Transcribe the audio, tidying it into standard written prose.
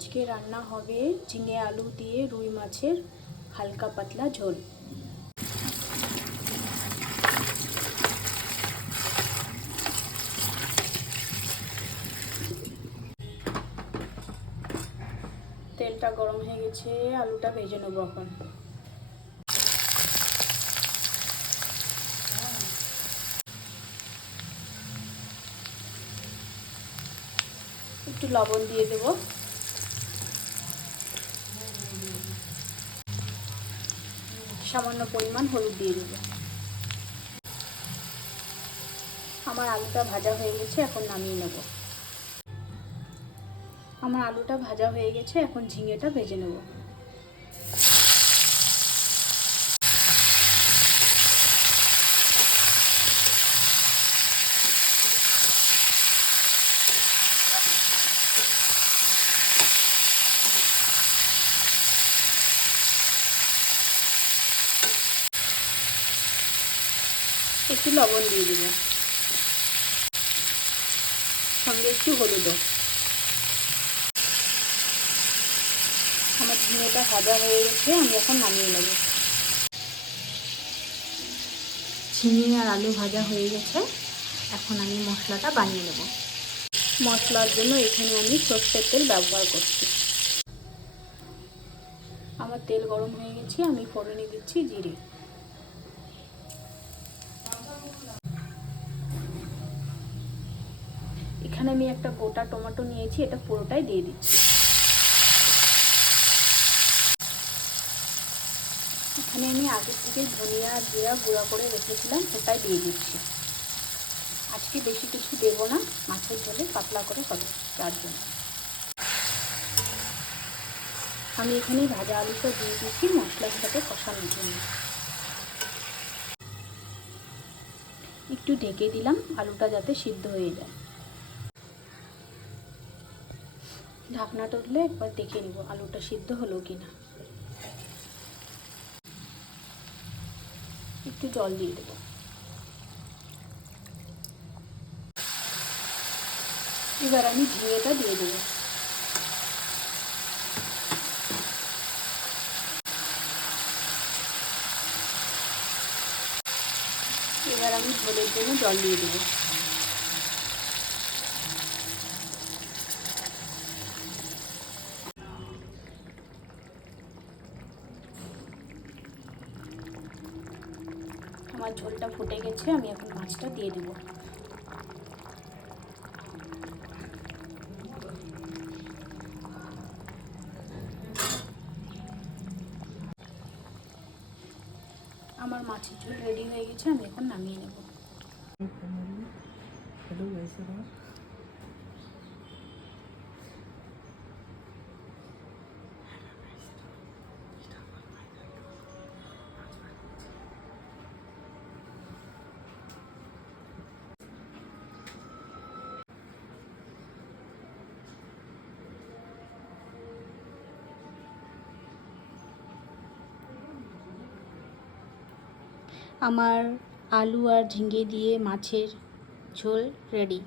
আজকে রান্না হবে ঝিঙে আলু দিয়ে রুই মাছের হালকা পাতলা ঝোল। তেলটা গরম হয়ে গেছে, আলুটা ভেজে নেবো এখন। একটু লবণ দিয়ে দেবো, সামান্য পরিমাণ হলুদ দিয়ে দেবো। আমার আলুটা ভাজা হয়ে গেছে, এখন নামিয়ে নেব। আমার আলুটা ভাজা হয়ে গেছে, এখন ঝিঙেটা ভেজে নেব। একটু লবণ দিয়ে দিব, সঙ্গে একটু হলুদও। আমার ঝিঙেটা ভাজা হয়ে গেছে, আমি এখন নামিয়ে নেব। ঝিঙে আর আলু ভাজা হয়ে গেছে, এখন আমি মশলাটা বানিয়ে নেব। মশলার জন্য এখানে আমি সরষের তেল ব্যবহার করছি। আমার তেল গরম হয়ে গেছে, আমি ফোড়নে দিচ্ছি জিরে। এখানে আমি একটা গোটা টমেটো নিয়েছি, এটা পুরোটাই দিয়ে দিচ্ছি। এখানে আমি আগে থেকে ধনিয়া জিরা গুঁড়া করে রেখেছিলাম, ওটাই দিয়ে দিচ্ছি। আজকে বেশি কিছু দেবো না, মাছের ঝোলে পাতলা করে হবে তার জন্য। আমি এখানে ভাজা আলুটা দিয়ে দিচ্ছি মশলার সাথে কষানোর জন্য। একটু ঢেকে দিলাম আলুটা যাতে সিদ্ধ হয়ে যায়। ঢাকনাটা উঠলে একবার দেখে নিব আলুটা সিদ্ধ হলো কিনা। একটু জল দিয়ে দেবো। এবার আমি ঝিঙেটা দিয়ে দেবো। এবার আমি ঝোলের জন্য জল দিয়ে দেবো। আমার ঝোলটা ফুটে গেছে, আমি এখন মাছটা দিয়ে দেবো। আমার মাছের ঝোল রেডি হয়ে গেছে, আমি এখন নামিয়ে নেব। আমার আলু আর ঝিঙে দিয়ে মাছের ঝোল রেডি।